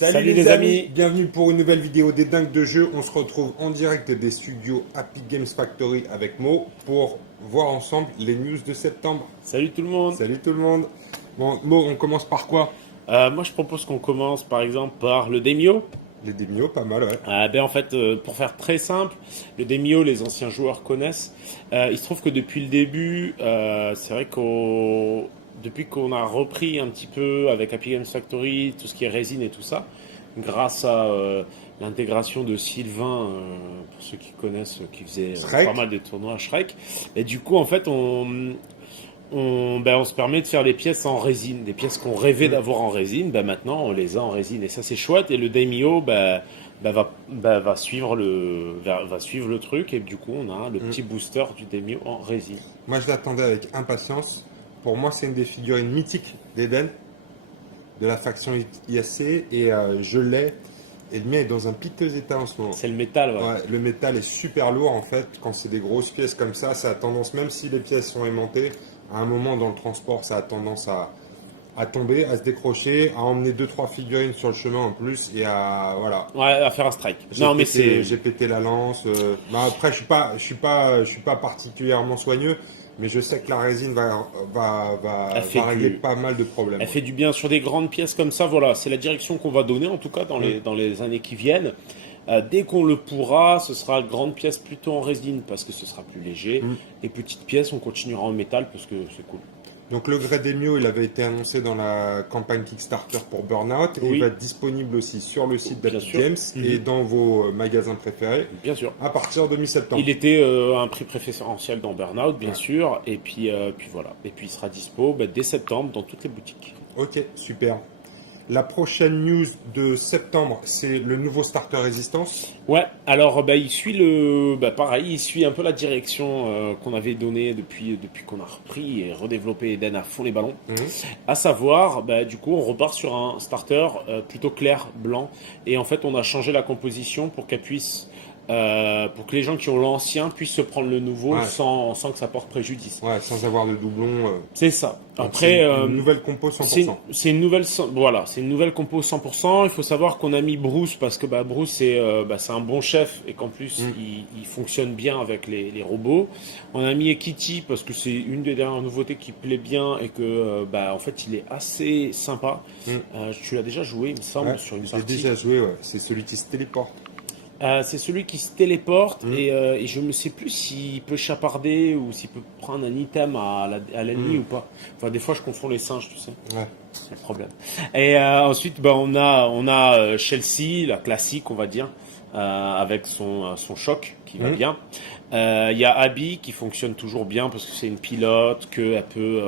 Salut les amis, bienvenue pour une nouvelle vidéo des dingues de jeu. On se retrouve en direct des studios Happy Games Factory avec Mo pour voir ensemble les news de septembre. Salut tout le monde. Salut tout le monde. Bon, Mo, on commence par quoi? Moi je propose qu'on commence par exemple par le Demio. Les Demio, pas mal, ouais. En fait, pour faire très simple, le Demio, les anciens joueurs connaissent. Il se trouve que depuis le début, c'est vrai depuis qu'on a repris un petit peu avec Happy Games Factory, tout ce qui est résine et tout ça, grâce à l'intégration de Sylvain, pour ceux qui connaissent, qui faisait pas mal de tournois à Shrek. Et du coup, en fait, on se permet de faire des pièces en résine, des pièces qu'on rêvait d'avoir en résine, maintenant on les a en résine et ça c'est chouette. Et le Daimyo va suivre le truc et du coup on a le petit booster du Daimyo en résine. Moi je l'attendais avec impatience. Pour moi c'est une des figurines mythiques d'Eden, de la faction ISC et je l'ai. Et le mien est dans un piteux état en ce moment. C'est le métal, ouais. Ouais, le métal est super lourd en fait. Quand c'est des grosses pièces comme ça a tendance, même si les pièces sont aimantées, à un moment dans le transport, ça a tendance à tomber, à se décrocher, à emmener 2-3 figurines sur le chemin en plus et à voilà. Ouais, à faire un strike. J'ai pété la lance. Après, je suis pas particulièrement soigneux, mais je sais que la résine va régler pas mal de problèmes. Elle fait du bien sur des grandes pièces comme ça. Voilà, c'est la direction qu'on va donner en tout cas dans les années qui viennent. Dès qu'on le pourra, ce sera grande pièce plutôt en résine parce que ce sera plus léger. Et petite pièce, on continuera en métal parce que c'est cool. Donc le Grey Demio, il avait été annoncé dans la campagne Kickstarter pour Burnout. Et il va être disponible aussi sur le site d'Happy Games et dans vos magasins préférés. Bien sûr. À partir de mi-septembre. Il était à un prix préférentiel dans Burnout, bien sûr. Et puis voilà. Et puis il sera dispo dès septembre dans toutes les boutiques. Ok, super. La prochaine news de septembre, c'est le nouveau starter Résistance. Ouais, alors il suit pareil, il suit un peu la direction qu'on avait donnée depuis qu'on a repris et redéveloppé Eden à fond les ballons. À savoir, du coup, on repart sur un starter plutôt clair, blanc. Et en fait, on a changé la composition pour qu'elle puisse... pour que les gens qui ont l'ancien puissent se prendre le nouveau sans que ça porte préjudice. Ouais, sans avoir de doublon. C'est ça. Après, une nouvelle compo 100%. C'est une nouvelle compo 100%. Il faut savoir qu'on a mis Bruce parce que Bruce c'est un bon chef et qu'en plus il fonctionne bien avec les robots. On a mis Kitty parce que c'est une des dernières nouveautés qui plaît bien et que en fait il est assez sympa. Tu l'as déjà joué, il me semble, sur une partie. J'ai déjà joué, ouais. C'est celui qui se téléporte. C'est celui qui se téléporte et je ne sais plus s'il peut chaparder ou s'il peut prendre un item à l'ennemi ou pas. Enfin, des fois, je confonds les singes, tu sais. Ouais. C'est le problème. Et ensuite, on a Chelsea, la classique, on va dire, avec son choc qui va bien. Il y a Abby qui fonctionne toujours bien parce que c'est une pilote, qu'elle peut...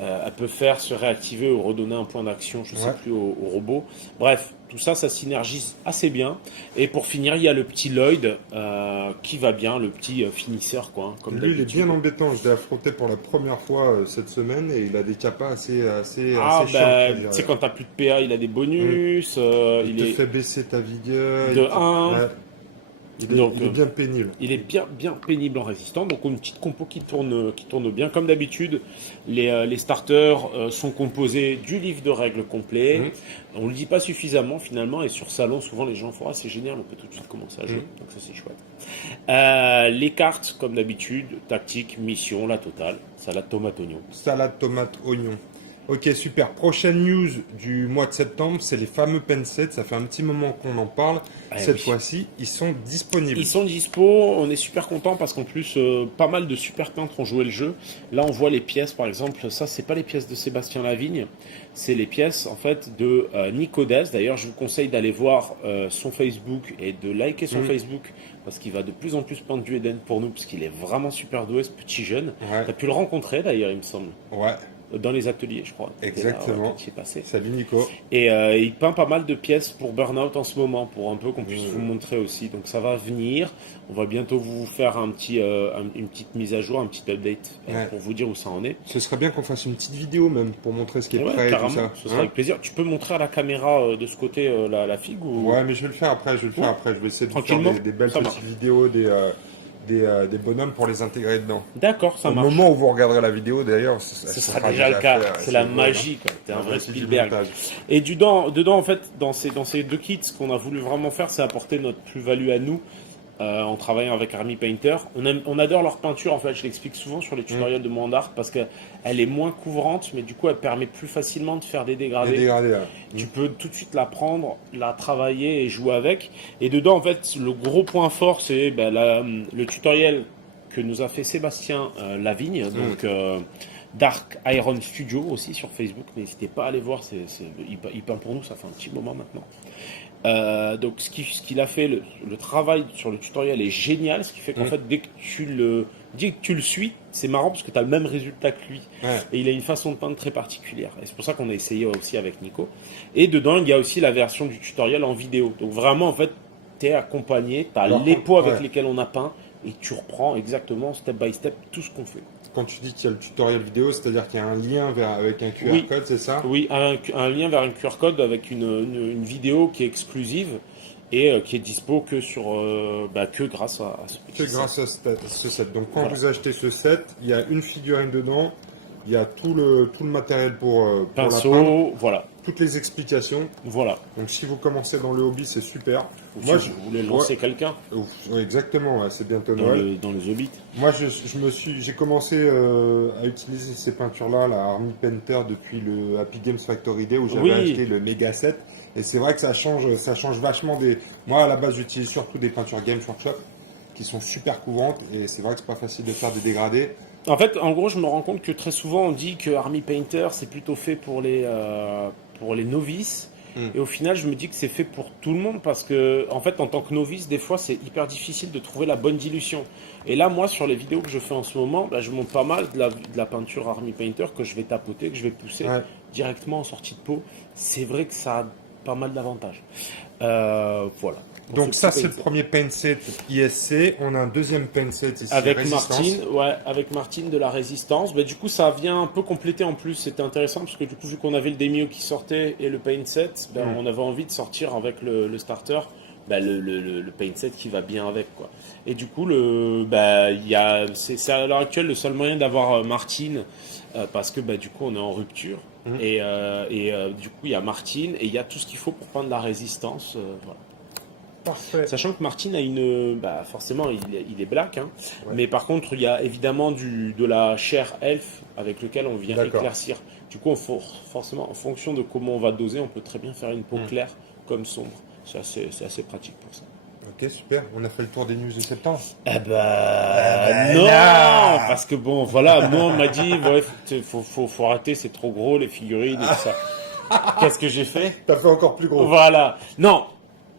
elle peut faire se réactiver ou redonner un point d'action, je ne sais plus, au robot. Bref, tout ça, ça synergise assez bien. Et pour finir, il y a le petit Lloyd qui va bien, le petit finisseur, quoi. Comme lui, il est bien embêtant. Je l'ai affronté pour la première fois cette semaine et il a des capas assez chiants. Tu sais, quand tu n'as plus de PA, il a des bonus. Il te fait baisser ta vigueur. De 1. Il est bien pénible. Il est bien pénible en résistant. Donc, une petite compo qui tourne bien. Comme d'habitude, les starters sont composés du livre de règles complet. On ne le dit pas suffisamment finalement. Et sur Salon, souvent les gens font c'est génial, on peut tout de suite commencer à jouer. Donc, ça, c'est chouette. Les cartes, comme d'habitude, tactique, mission, la totale. Salade, tomate, oignon. Salade, tomate, oignon. Ok, super. Prochaine news du mois de septembre, c'est les fameux pen sets. Ça fait un petit moment qu'on en parle. Cette fois-ci, ils sont disponibles. Ils sont dispo. On est super content parce qu'en plus, pas mal de super peintres ont joué le jeu. Là, on voit les pièces, par exemple. Ça, c'est pas les pièces de Sébastien Lavigne. C'est les pièces, en fait, de Nico Dez. D'ailleurs, je vous conseille d'aller voir son Facebook et de liker son Facebook parce qu'il va de plus en plus peindre du Eden pour nous parce qu'il est vraiment super doué, ce petit jeune. Tu as pu le rencontrer, d'ailleurs, il me semble. Ouais. Dans les ateliers, je crois. Exactement. Qui est passé. Salut Nico. Et il peint pas mal de pièces pour Burnout en ce moment, pour un peu qu'on puisse vous montrer aussi. Donc ça va venir. On va bientôt vous faire une petite mise à jour, un petit update pour vous dire où ça en est. Ce serait bien qu'on fasse une petite vidéo même pour montrer ce qui est prêt et tout ça. Ce sera avec plaisir. Tu peux montrer à la caméra de ce côté la figue ou... Ouais, mais je vais le faire après. Je vais essayer de faire des belles petites vidéos, des bonhommes pour les intégrer dedans. D'accord, ça Au marche. moment où vous regarderez la vidéo, d'ailleurs, Ce sera déjà le cas. fait, C'est la beau, hein. magie, quoi. T'es un La vrai magie du Spielberg. montage. Et dedans, en fait, dans ces deux kits, ce qu'on a voulu vraiment faire, c'est apporter notre plus-value à nous en travaillant avec Army Painter. On adore leur peinture, en fait, je l'explique souvent sur les tutoriels de Mandart parce qu'elle est moins couvrante, mais du coup, elle permet plus facilement de faire des Les dégradés. dégradés, là. Tu peux tout de suite la prendre, la travailler et jouer avec. Et dedans, en fait, le gros point fort, c'est le tutoriel que nous a fait Sébastien Lavigne, donc Dark Iron Studio aussi sur Facebook. N'hésitez pas à aller voir, il peint pour nous, ça fait un petit moment maintenant. Donc ce qu'il a fait, le travail sur le tutoriel est génial, ce qui fait qu'en fait dès que tu le suis, c'est marrant parce que tu as le même résultat que lui. Ouais. Et il a une façon de peindre très particulière. Et c'est pour ça qu'on a essayé aussi avec Nico. Et dedans, il y a aussi la version du tutoriel en vidéo. Donc vraiment, en fait, tu es accompagné, tu as Alors, les pots avec ouais. lesquels on a peint et tu reprends exactement step by step tout ce qu'on fait. Quand tu dis qu'il y a le tutoriel vidéo, c'est-à-dire qu'il y a un lien avec un QR Oui. code, c'est ça? Oui, un lien vers un QR code avec une vidéo qui est exclusive et qui est dispo que que grâce à ce petit C'est set. grâce à ce set. Donc quand Voilà. vous achetez ce set, il y a une figurine dedans, il y a tout le matériel pour la peindre, Pinceau, voilà. toutes les explications. Voilà. Donc si vous commencez dans le hobby, c'est super. Ou Moi, si vous voulez lancer quelqu'un Ouais, exactement, ouais, c'est bientôt Noël. dans les hobbits. Moi, j'ai commencé à utiliser ces peintures-là, la Army Painter, depuis le Happy Games Factory Day où j'avais Oui. acheté le Mega Set. Et c'est vrai que ça change vachement des. Moi, à la base, j'utilise surtout des peintures Games Workshop qui sont super couvrantes et c'est vrai que c'est pas facile de faire des dégradés. En fait, en gros, je me rends compte que très souvent, on dit que Army Painter, c'est plutôt fait pour les novices. Et au final, je me dis que c'est fait pour tout le monde parce que, en fait, en tant que novice, des fois, c'est hyper difficile de trouver la bonne dilution. Et là, moi, sur les vidéos que je fais en ce moment, je monte pas mal de la peinture Army Painter que je vais tapoter, que je vais pousser directement en sortie de pot. C'est vrai que ça a pas mal d'avantages. Voilà. Donc ça, c'est le premier paint set ISC. On a un deuxième paint set ici, avec Résistance. Martine, avec Martine de la Résistance. Du coup, ça vient un peu compléter en plus. C'était intéressant parce que du coup, vu qu'on avait le Demio qui sortait et le paint set, on avait envie de sortir avec le starter, le paint set qui va bien avec, quoi. Et du coup, c'est à l'heure actuelle le seul moyen d'avoir Martine parce que du coup, on est en rupture. Et du coup, il y a Martine et il y a tout ce qu'il faut pour peindre la Résistance. Voilà. Parfait. Sachant que Martine a forcément, il est black, hein, mais par contre, il y a évidemment de la chair elfe avec lequel on vient éclaircir. Du coup, forcément, en fonction de comment on va doser, on peut très bien faire une peau claire comme sombre. C'est assez pratique pour ça. Ok, super. On a fait le tour des news de septembre. Non, parce que bon, voilà, moi on m'a dit, faut arrêter, c'est trop gros les figurines et tout ça. Qu'est-ce que j'ai fait? T'as fait encore plus gros. Voilà. Non,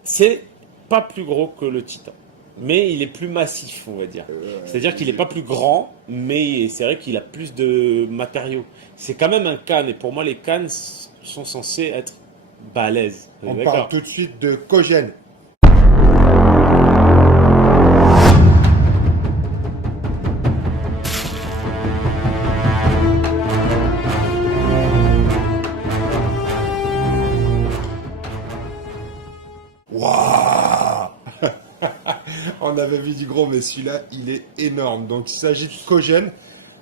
c'est pas plus gros que le Titan, mais il est plus massif, on va dire. C'est-à-dire qu'il n'est pas plus grand, mais c'est vrai qu'il a plus de matériaux. C'est quand même un canne, et pour moi, les cannes sont censés être balèzes. On parle tout de suite de Kogène. Waouh. On avait vu du gros, mais celui-là, il est énorme. Donc, il s'agit de Kogène,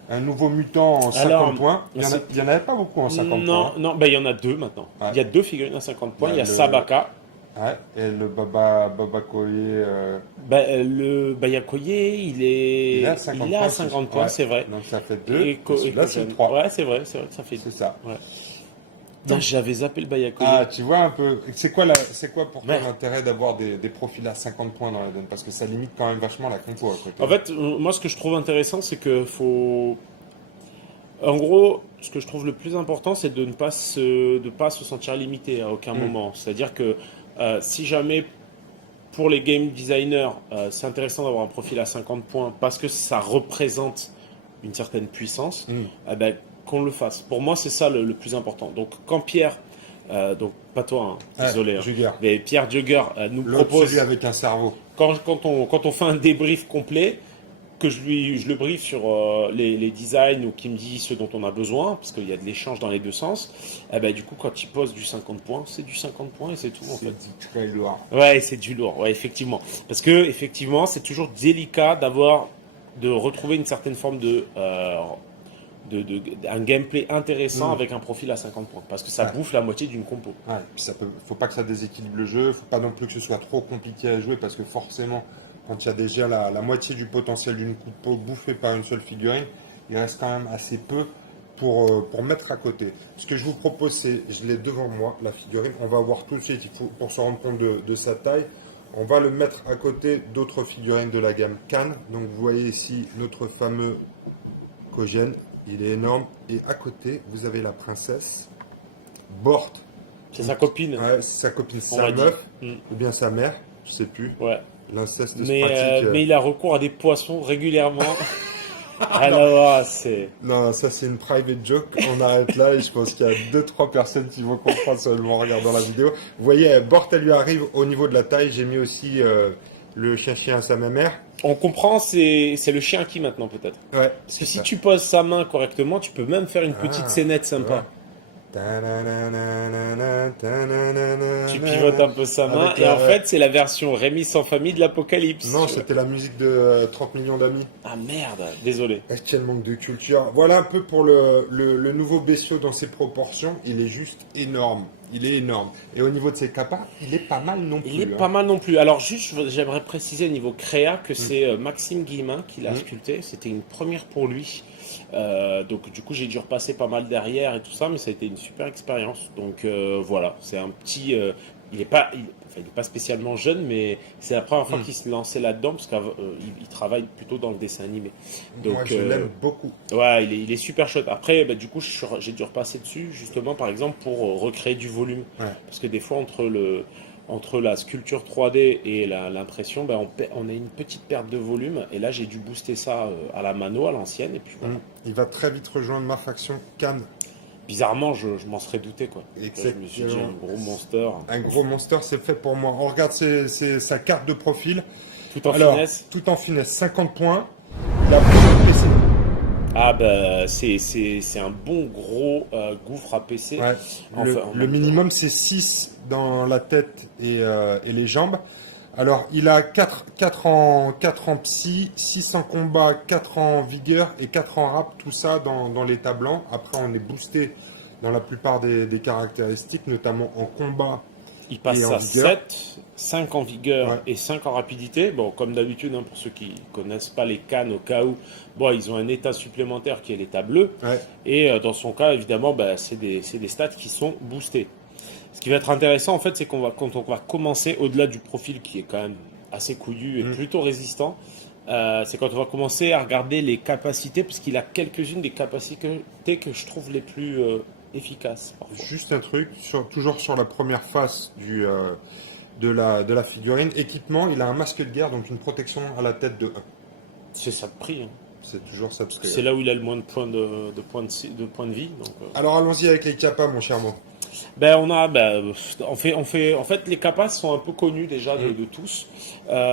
un nouveau mutant en 50 points. Il n'y en avait pas beaucoup en 50 points. Non, il y en a deux maintenant. Ouais. Il y a deux figurines à 50 points. Il y a Sabaka. Ouais, et le Baba Koye. Le Bayakoye, il est à 50 points, ouais. c'est vrai. Donc, ça fait 2. Et Là, c'est 3. Ouais, c'est vrai, ça fait C'est ça. Ouais. Donc, j'avais zappé le Bayakoye. Ah, tu vois un peu. C'est quoi pour toi l'intérêt d'avoir des profils à 50 points dans la donne? Parce que ça limite quand même vachement la compo à côté. En fait, moi, ce que je trouve intéressant, c'est que faut. En gros, ce que je trouve le plus important, c'est de ne pas se sentir limité à aucun moment. C'est-à-dire que si jamais, pour les game designers, c'est intéressant d'avoir un profil à 50 points parce que ça représente une certaine puissance, qu'on le fasse. Pour moi, c'est ça le plus important. Donc, quand Pierre, donc pas toi, hein, désolé, mais Pierre Jugger nous propose, celui avec un cerveau. quand on fait un débrief complet, que je le briefe sur les designs ou qu'il me dit ce dont on a besoin, parce qu'il y a de l'échange dans les deux sens, eh ben, du coup, quand il pose du 50 points, c'est du 50 points et c'est tout, en C'est fait. du très lourd. Ouais, c'est du lourd, ouais, effectivement. Parce que, effectivement, c'est toujours délicat de retrouver une certaine forme un gameplay intéressant avec un profil à 50 points. Parce que ça bouffe la moitié d'une compo. Ouais, puis faut pas que ça déséquilibre le jeu, faut pas non plus que ce soit trop compliqué à jouer parce que forcément, quand il y a déjà la moitié du potentiel d'une compo bouffée par une seule figurine, il reste quand même assez peu pour mettre à côté. Ce que je vous propose, c'est, je l'ai devant moi, la figurine, on va voir tout de suite, pour se rendre compte de sa taille, on va le mettre à côté d'autres figurines de la gamme Cannes. Donc vous voyez ici notre fameux Kogène, il est énorme. Et à côté, vous avez la princesse Bort. C'est sa copine. Ouais, c'est sa copine, On sa m'a dit. meuf, ou bien sa mère, je sais plus. Ouais. L'inceste se Mais pratique. il a recours à des poissons régulièrement. Alors, c'est. Non, ça c'est une private joke. On arrête là et je pense qu'il y a 2-3 personnes qui vont comprendre seulement en regardant la vidéo. Vous voyez, Bort, elle lui arrive au niveau de la taille. J'ai mis aussi le chien à sa mère. On comprend, c'est le chien qui maintenant peut-être. Ouais. Parce que si tu poses sa main correctement, tu peux même faire une petite scénette sympa. Ouais. Tu pivotes un peu sa main et en fait c'est la version Rémi sans famille de l'Apocalypse. Non, c'était la musique de 30 millions d'amis. Ah merde, désolé. Quel manque de culture. Voilà un peu pour le nouveau bestiau dans ses proportions. Il est juste énorme. Il est énorme. Et au niveau de ses capas, il est pas mal non plus. Il est pas mal non plus. Alors juste, j'aimerais préciser au niveau créa que c'est Maxime Guillemin qui l'a sculpté. C'était une première pour lui. Donc du coup j'ai dû repasser pas mal derrière et tout ça, mais ça a été une super expérience. Donc voilà, c'est un petit... il est pas spécialement jeune, mais c'est la première fois qu'il se lançait là-dedans, parce qu'il travaille plutôt dans le dessin animé. Donc, moi je l'aime beaucoup. Ouais, il est super chouette. Après, du coup, j'ai dû repasser dessus, justement, par exemple, pour recréer du volume. Ouais. Parce que des fois, entre la sculpture 3D et l'impression, on a une petite perte de volume. Et là, j'ai dû booster ça à la mano, à l'ancienne. Et puis voilà. Il va très vite rejoindre ma faction Cannes. Bizarrement, je m'en serais douté, quoi. Exactement. Je me suis dit, un gros monster. Un gros monster, c'est fait pour moi. On regarde sa carte de profil. Tout en finesse. Tout en finesse, 50 points. Il a beaucoup de PC. Ah bah c'est un bon gros gouffre à PC. Ouais. Le minimum c'est 6 dans la tête et les jambes. Alors il a 4 en psy, 6 en combat, 4 en vigueur et 4 en rap, tout ça dans l'état blanc. Après on est boosté dans la plupart des caractéristiques, notamment en combat. Il passe à 7, 5 en vigueur et 5 en rapidité. Bon, comme d'habitude, pour ceux qui connaissent pas les cannes, au cas où, ils ont un état supplémentaire qui est l'état bleu. Ouais. Et dans son cas, évidemment, c'est des stats qui sont boostés. Ce qui va être intéressant, en fait, c'est quand on va commencer, au-delà du profil qui est quand même assez couillu et plutôt résistant, c'est quand on va commencer à regarder les capacités, parce qu'il a quelques-unes des capacités que je trouve les plus... efficace. Parfois. Juste un truc, toujours sur la première face de la figurine. Équipement, il a un masque de guerre, donc une protection à la tête de 1. C'est ça de prix. Hein. C'est toujours ça. C'est là où il a le moins de points de vie. Donc, Alors allons-y avec les capas, mon cher Mo. En fait, les capas sont un peu connues déjà de tous.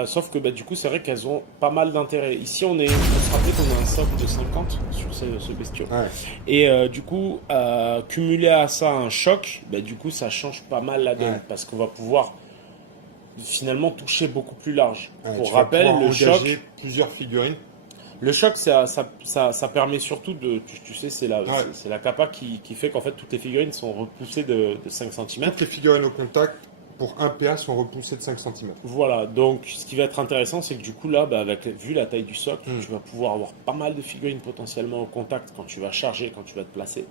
Sauf que du coup, c'est vrai qu'elles ont pas mal d'intérêt. Ici, on se rappelle qu'on a un socle de 50 sur ce bestiau. Ouais. Et du coup, cumulé à ça un choc, du coup, ça change pas mal la donne. Ouais. Parce qu'on va pouvoir finalement toucher beaucoup plus large. Ouais, pour rappel, le choc. Plusieurs figurines. Le choc, ça permet surtout de... Tu sais, c'est la capa qui fait qu'en fait, toutes les figurines sont repoussées de 5 cm. Toutes les figurines au contact, pour 1 PA, sont repoussées de 5 cm. Voilà, donc ce qui va être intéressant, c'est que du coup, là, vu la taille du socle, tu vas pouvoir avoir pas mal de figurines potentiellement au contact quand tu vas charger, quand tu vas te placer.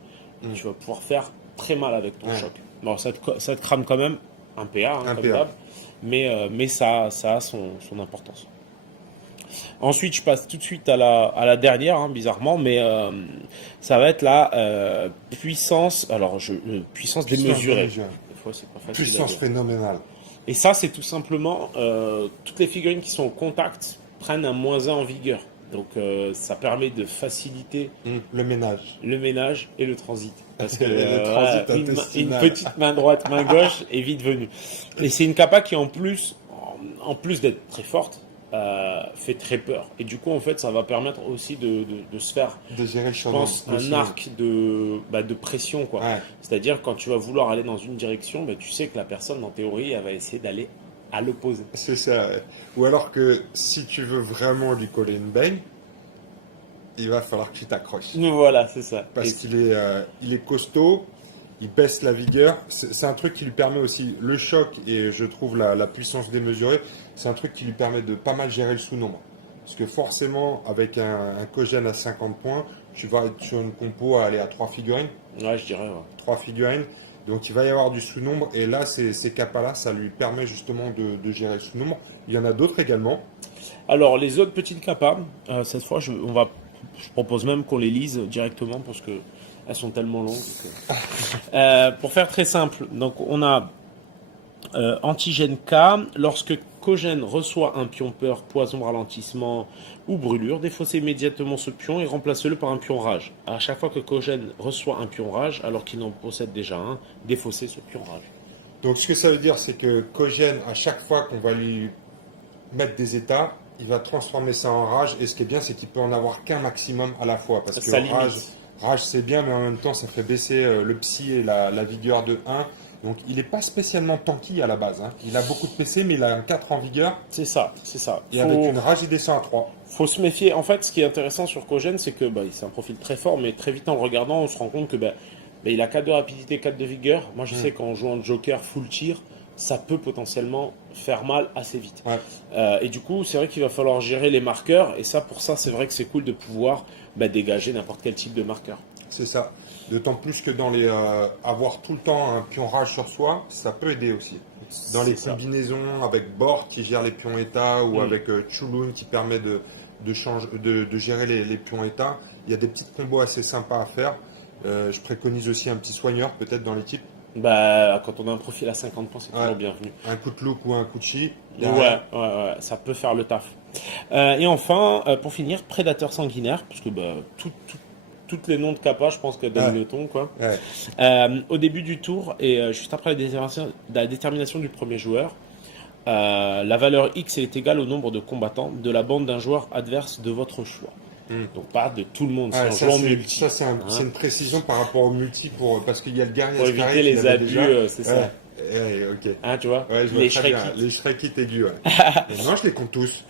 Tu vas pouvoir faire très mal avec ton choc. Bon, ça te crame quand même un PA, comme d'hab, mais ça a son importance. Ensuite, je passe tout de suite à la dernière, bizarrement, mais ça va être la puissance. Alors, puissance démesurée. Des fois, c'est pas facile. Puissance phénoménale. Et ça, c'est tout simplement toutes les figurines qui sont au contact prennent un -1 en vigueur. Donc, ça permet de faciliter le ménage et le transit. Parce que une petite main droite, main gauche est vite venue. Et c'est une capa qui, en plus d'être très forte, fait très peur. Et du coup, en fait, ça va permettre aussi de se faire, De gérer le je surnom. pense, un arc de pression, quoi. Ouais, C'est-à-dire, quand tu vas vouloir aller dans une direction, ben, tu sais que la personne, en théorie, elle va essayer d'aller à l'opposé. c'est ça. Ouais. Ou alors que si tu veux vraiment lui coller une baigne, il va falloir que tu t'accroches. Voilà, c'est ça. Parce qu'il est costaud, il baisse la vigueur. C'est un truc qui lui permet aussi le choc et je trouve la puissance démesurée. C'est un truc qui lui permet de pas mal gérer le sous-nombre. Parce que forcément, avec un Kogène à 50 points, tu vas être sur une compo à aller à 3 figurines. Ouais, je dirais, ouais. 3 figurines. Donc il va y avoir du sous-nombre. Et là, ces capas-là, ça lui permet justement de gérer le sous-nombre. Il y en a d'autres également. Alors, les autres petites capas, cette fois, je propose même qu'on les lise directement parce que elles sont tellement longues. Pour faire très simple, donc on a antigène K. Lorsque Kogène reçoit un pion peur, poison, ralentissement ou brûlure, défaussez immédiatement ce pion et remplacez-le par un pion rage. À chaque fois que Kogène reçoit un pion rage, alors qu'il en possède déjà un, défaussez ce pion rage. Donc ce que ça veut dire, c'est que Kogène, à chaque fois qu'on va lui mettre des états, il va transformer ça en rage. Et ce qui est bien, c'est qu'il peut en avoir qu'un maximum à la fois. Parce Ça que limite. rage c'est bien, mais en même temps, ça fait baisser le psy et la vigueur de 1. Donc il n'est pas spécialement tanky à la base. Hein. Il a beaucoup de PC, mais il a un 4 en vigueur. C'est ça, c'est ça. Et avec une rage, il descend à 3. Faut se méfier. En fait, ce qui est intéressant sur Kogène, c'est que c'est un profil très fort, mais très vite en le regardant, on se rend compte que il a 4 de rapidité, 4 de vigueur. Moi, je sais qu'en jouant Joker full tir, ça peut potentiellement faire mal assez vite. Ouais. Et du coup, c'est vrai qu'il va falloir gérer les marqueurs. Et ça, pour ça, c'est vrai que c'est cool de pouvoir dégager n'importe quel type de marqueur. C'est ça. D'autant plus que dans les avoir tout le temps un pion rage sur soi, ça peut aider aussi. Dans les combinaisons avec Bord qui gère les pions état ou avec Chulun qui permet de gérer les pions état, il y a des petites combos assez sympas à faire. Je préconise aussi un petit soigneur peut-être dans l'équipe. Quand on a un profil à 50 points, c'est toujours bienvenu. Un coup de look ou un coup de chi. Ouais, ça peut faire le taf. Et enfin, pour finir, prédateur sanguinaire, parce que toutes les noms de capas, je pense que donnent le ton, quoi. Ouais. Au début du tour et juste après la détermination du premier joueur, la valeur X est égale au nombre de combattants de la bande d'un joueur adverse de votre choix. Donc pas de tout le monde, c'est un joueur multi. Ça, c'est une précision par rapport au multi parce qu'il y a le guerrier pour éviter les abus, c'est ça. Ok. Hein, tu vois, Ouais, je vois très bien. Les Shrekit aigus, ouais. Non, je les compte tous.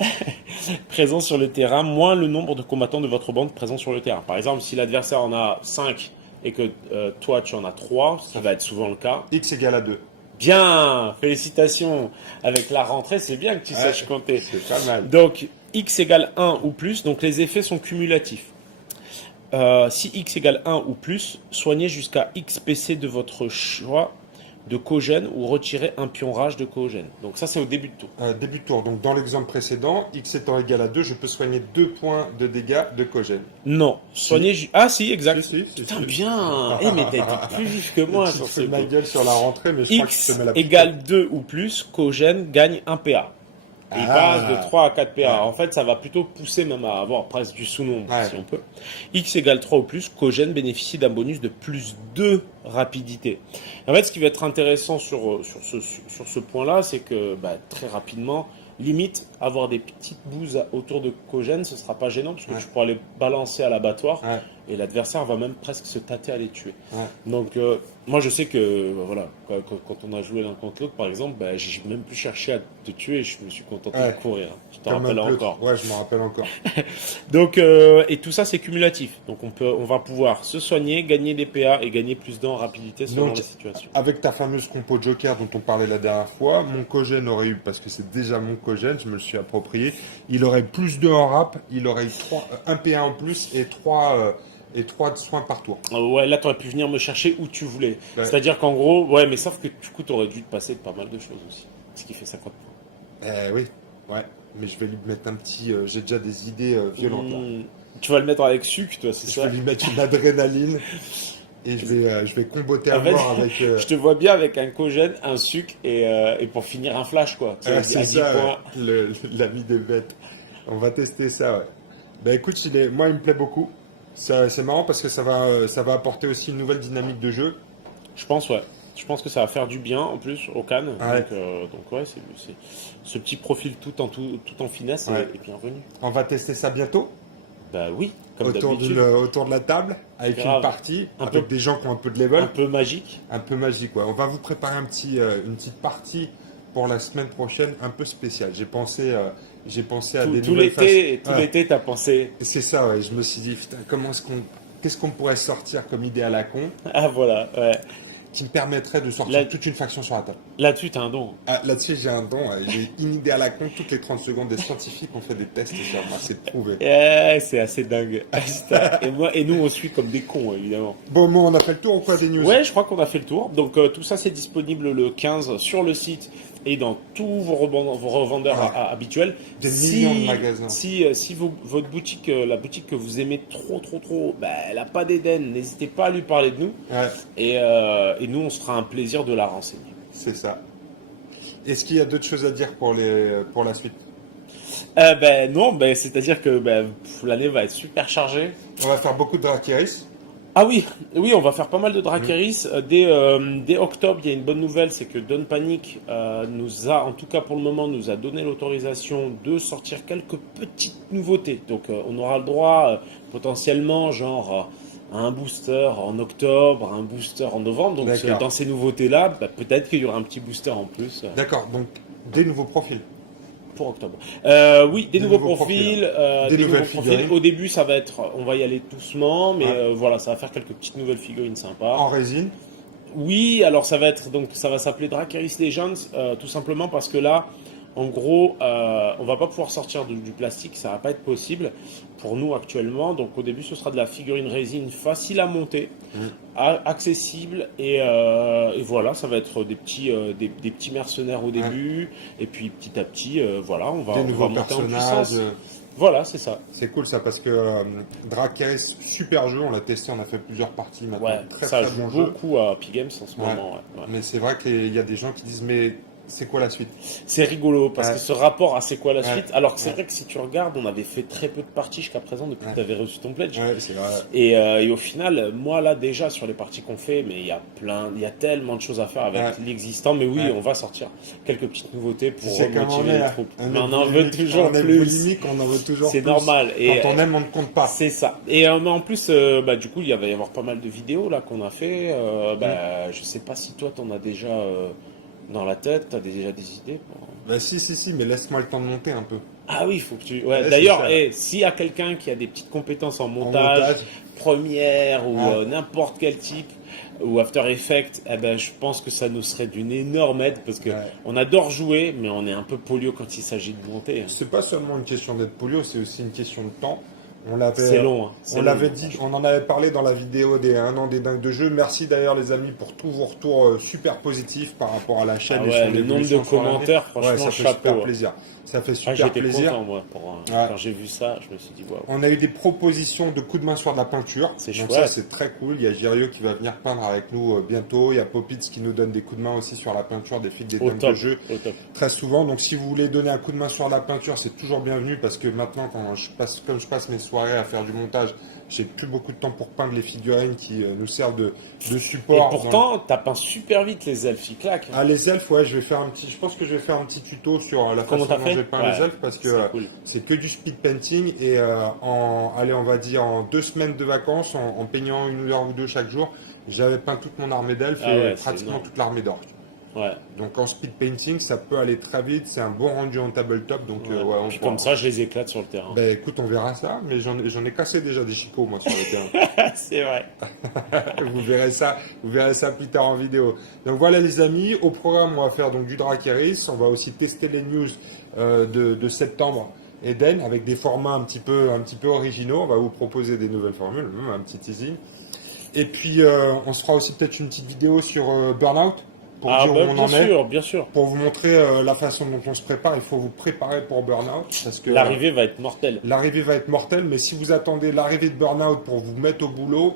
Présents sur le terrain, moins le nombre de combattants de votre bande présents sur le terrain. Par exemple, si l'adversaire en a 5 et que toi tu en as 3, ce qui va être souvent le cas. X égale à 2. Bien, félicitations. Avec la rentrée, c'est bien que tu saches compter. C'est pas mal. Donc, X égale 1 ou plus, donc les effets sont cumulatifs. Si X égale 1 ou plus, soignez jusqu'à X PC de votre choix de Kogène ou retirez un pion rage de Kogène. Donc ça, c'est au début de tour. Début de tour. Donc dans l'exemple précédent, X étant égal à 2, je peux soigner 2 points de dégâts de Kogène. Non, soignez... Ah si, exact. Si, Putain, bien. Mais t'as été plus vif que moi sur ce ma coup. gueule sur la rentrée, mais je crois que je X te mets la égale 2 ou plus, Kogène gagne 1 PA. Et il passe de 3 à 4 PA. En fait, ça va plutôt pousser même à avoir presque du sous-nombre, si on peut. X égale 3 ou plus, Kogène bénéficie d'un bonus de plus 2 rapidité. En fait, ce qui va être intéressant sur ce point-là, c'est que très rapidement, limite, avoir des petites bouses autour de Kogène, ce sera pas gênant, parce que tu pourras les balancer à l'abattoir, et l'adversaire va même presque se tâter à les tuer. Donc, moi, je sais que, quand on a joué l'un contre l'autre, par exemple, j'ai même plus cherché à te tuer, je me suis contenté de courir. Je te rappelle encore. Ouais, je me rappelle encore. Donc, et tout ça, c'est cumulatif. Donc, on va pouvoir se soigner, gagner des PA et gagner plus en rapidité selon les situations. Avec ta fameuse compo Joker dont on parlait la dernière fois, mon Kogène aurait eu, parce que c'est déjà mon Kogène, je me le suis approprié, il aurait plus 2 en rap, il aurait eu 1 PA en plus et 3 de soins par tour. Ouais, là, tu aurais pu venir me chercher où tu voulais. C'est-à-dire qu'en gros, mais sauf que du coup, tu aurais dû te passer de pas mal de choses aussi. Ce qui fait 50 points. Oui, ouais. Mais je vais lui mettre un petit. J'ai déjà des idées violentes là. Tu vas le mettre avec sucre, toi, c'est ça? Je vais lui mettre une adrénaline et je vais comboter à mort avec. Je te vois bien avec un Kogène, un sucre et pour finir un flash, quoi. C'est ça, l'ami des bêtes. On va tester ça, ouais. Écoute, moi, il me plaît beaucoup. C'est marrant parce que ça va apporter aussi une nouvelle dynamique de jeu. Je pense, ouais. Je pense que ça va faire du bien en plus au Cannes. Ouais. Donc ouais, ce petit profil tout en finesse Ouais. est bienvenu. On va tester ça bientôt, Bah oui, comme d'habitude. autour de la table, avec Grave. une partie, Un avec peu- des gens qui ont un peu de Un level, peu magique. un peu magique. Ouais. On va vous préparer une petite partie pour la semaine prochaine, un peu spéciale. J'ai pensé à des Tout nouvelles l'été, façons. Ouais. t'as pensé. C'est ça, ouais. Je me suis dit, putain, qu'est-ce qu'on pourrait sortir comme idée à la con Ah voilà, ouais. qui me permettrait de sortir Là- toute une faction sur la table. Là-dessus, t'as un don. Ah, là-dessus, j'ai un don. J'ai une idée à la con. Toutes les 30 secondes, des scientifiques ont fait des tests sur moi. C'est prouvé. C'est assez dingue. Putain. Et nous, on suit comme des cons, évidemment. Bon, moi, on a fait le tour ou quoi des news? Ouais, je crois qu'on a fait le tour. Donc tout ça, c'est disponible le 15 sur le site et dans tous vos revendeurs Ouais. habituels. Des millions de magasins. Si votre boutique, la boutique que vous aimez trop, bah, elle n'a pas d'Éden, n'hésitez pas à lui parler de nous. Ouais, Et nous, on se fera un plaisir de la renseigner. c'est ça. Est-ce qu'il y a d'autres choses à dire pour la suite? Ben non, ben, c'est-à-dire que l'année va être super chargée. On va faire beaucoup de Drakiris. Ah oui, oui, on va faire pas mal de Dracarys. Dès octobre, il y a une bonne nouvelle, c'est que Don't Panic nous a, en tout cas pour le moment, nous a donné l'autorisation de sortir quelques petites nouveautés. Donc on aura le droit potentiellement genre à un booster en octobre, un booster en novembre. Donc D'accord. dans ces nouveautés-là, peut-être qu'il y aura un petit booster en plus D'accord, donc des nouveaux profils. pour octobre. Oui, des Des nouveaux nouveaux profils, Des des nouvelles nouveaux profils. figurines. Au début, ça va être, on va y aller doucement, mais Ouais. voilà, ça va faire quelques petites nouvelles figurines sympas. En résine. Oui, alors ça va s'appeler Dracarys Legends, tout simplement parce que là, en gros, on va pas pouvoir sortir du plastique, ça va pas être possible pour nous actuellement. Donc au début, ce sera de la figurine résine facile à monter, accessible et voilà, ça va être des petits mercenaires au début et puis petit à petit, voilà, on va Des nouveaux monter en personnages. puissance. Voilà, c'est ça. C'est cool ça parce que Drakiris, super jeu, on l'a testé, on a fait plusieurs parties maintenant. Ouais, Très ça très joue bon jeu. beaucoup à Epic Games en ce Ouais. moment. Ouais. Mais c'est vrai qu'il y a des gens qui disent mais c'est quoi la suite? C'est rigolo parce Ouais. que ce rapport à c'est quoi la Ouais. suite, alors que c'est Ouais. vrai que si tu regardes, on avait fait très peu de parties jusqu'à présent depuis Ouais. que tu avais reçu ton pledge. Ouais, c'est vrai. Et au final, moi là déjà sur les parties qu'on fait, mais il y a tellement de choses à faire avec Ouais. l'existant. Mais oui, Ouais. on va sortir quelques petites nouveautés Tu pour sais comment on motiver est, les hein. troupes. On Mais est on en veut boulimique, toujours on est plus. boulimique, on en veut toujours C'est plus. normal. Et Quand on aime, on ne compte pas. c'est ça. Et mais en plus, du coup, il va y avoir pas mal de vidéos là qu'on a fait. Je sais pas si toi t'en as déjà dans la tête, t'as déjà des idées. Bah si, mais laisse-moi le temps de monter un peu. Ah oui, il faut que tu. Ouais, c'est D'ailleurs, ça. s'il y a quelqu'un qui a des petites compétences en En montage, première ou Ouais. n'importe quel type ou After Effects, eh ben, je pense que ça nous serait d'une énorme aide parce que Ouais. on adore jouer, mais on est un peu polio quand il s'agit de monter. C'est pas seulement une question d'être polio, c'est aussi une question de temps. C'est long. Hein. C'est On long, l'avait dit, franchement. on en avait parlé dans la vidéo des 1 an des dingues de jeu. Merci d'ailleurs les amis pour tous vos retours super positifs par rapport à la chaîne. Ah et ouais, sur le nombre de l'évolution sur l'année. commentaires, franchement, Ouais, ça fait chapeau. super plaisir. Ça fait Ah, super j'étais plaisir. content moi Ouais. quand j'ai vu ça, je me suis dit waouh. On a eu des propositions de coups de main sur de la peinture. C'est Donc chouette. ça c'est très cool. Il y a Girio qui va venir peindre avec nous bientôt. Il y a Popitz qui nous donne des coups de main aussi sur la peinture des fils des Au dingues top, de jeu. au top. Très souvent. Donc si vous voulez donner un coup de main sur la peinture, c'est toujours bienvenu parce que maintenant, comme je passe mes soirées à faire du montage, j'ai plus beaucoup de temps pour peindre les figurines qui nous servent de Et support. pourtant, t'as peint super vite les elfes, ils claquent. Ah, les elfes, ouais, je pense que je vais faire un petit tuto sur la Comment façon t'as dont fait j'ai peint Ouais, les elfes parce que c'est cool. c'est que du speed painting et on va dire en 2 semaines de vacances, en peignant 1 heure ou 2 chaque jour, j'avais peint toute mon armée d'elfes Ah et ouais, c'est pratiquement énorme. toute l'armée d'orques. Ouais. Donc en speed painting, ça peut aller très vite, c'est un bon rendu en tabletop, donc Ouais. ouais, on Puis pourra- comme ça, je les éclate sur le terrain. Ben écoute, on verra ça, mais j'en ai cassé déjà des chicots moi sur le terrain. C'est vrai. Vous verrez ça plus tard en vidéo. Donc voilà les amis, au programme on va faire donc du Dracarys, on va aussi tester les news de septembre Eden avec des formats un petit peu originaux. On va vous proposer des nouvelles formules, un petit teasing. Et puis on se fera aussi peut-être une petite vidéo sur Burnout pour Ah dire bah, où on bien en est. sûr, bien sûr. Pour vous montrer la façon dont on se prépare, il faut vous préparer pour Burnout parce que L'arrivée va être mortelle. l'arrivée va être mortelle, mais si vous attendez l'arrivée de Burnout pour vous mettre au boulot,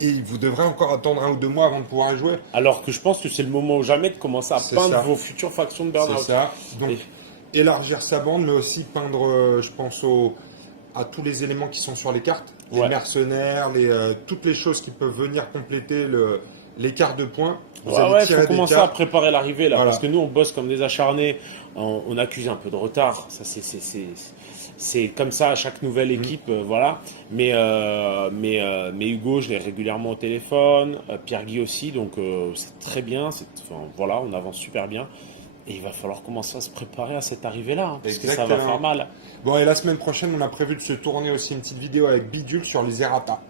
et vous devrez encore attendre 1 ou 2 mois avant de pouvoir y jouer. Alors que je pense que c'est le moment ou jamais de commencer à C'est peindre ça. vos futures factions de C'est Burnout. ça. Donc Et- élargir sa bande, mais aussi peindre, je pense, à tous les éléments qui sont sur les cartes, les Ouais. mercenaires, toutes les choses qui peuvent venir compléter l'écart de points. Vous Ouais, allez ouais, tirer faut commencer à d'écart. préparer l'arrivée là, Voilà. parce que nous on bosse comme des acharnés, on accuse un peu de retard, ça c'est comme ça à chaque nouvelle équipe, voilà. Mais Hugo, je l'ai régulièrement au téléphone, Pierre-Guy aussi, donc c'est très bien, enfin, voilà, on avance super bien. Et il va falloir commencer à se préparer à cette arrivée-là, hein, parce que ça va Exactement. faire mal. Bon, et la semaine prochaine, on a prévu de se tourner aussi une petite vidéo avec Bidule sur les errata.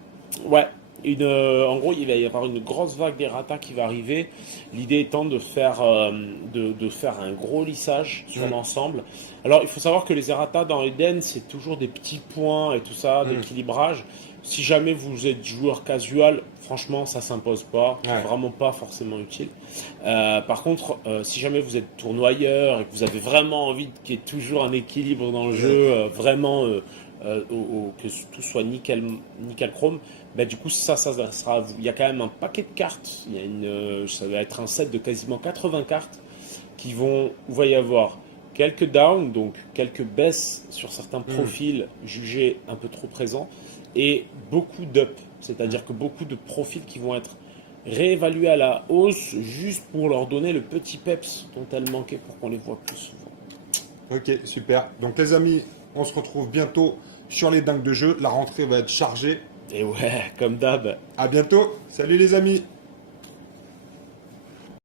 Ouais, en gros, il va y avoir une grosse vague d'errata qui va arriver. L'idée étant de faire un gros lissage sur l'ensemble. Alors, il faut savoir que les errata dans Eden, c'est toujours des petits points et tout ça, d'équilibrage. Si jamais vous êtes joueur casual, franchement, ça s'impose pas. Ouais. C'est vraiment pas forcément utile. Par contre, si jamais vous êtes tournoyeur et que vous avez vraiment envie qu'il y ait toujours un équilibre dans le jeu, vraiment que tout soit nickel chrome, bah, du coup ça sera, il y a quand même un paquet de cartes, il y a ça va être un set de quasiment 80 cartes où il va y avoir quelques downs, donc quelques baisses sur certains profils jugés un peu trop présents, et beaucoup d'up, c'est-à-dire que beaucoup de profils qui vont être réévalués à la hausse juste pour leur donner le petit peps dont elles manquaient pour qu'on les voit plus souvent. Ok, super. Donc les amis, on se retrouve bientôt sur les dingues de jeu. La rentrée va être chargée. Et ouais, comme d'hab. À bientôt. Salut les amis.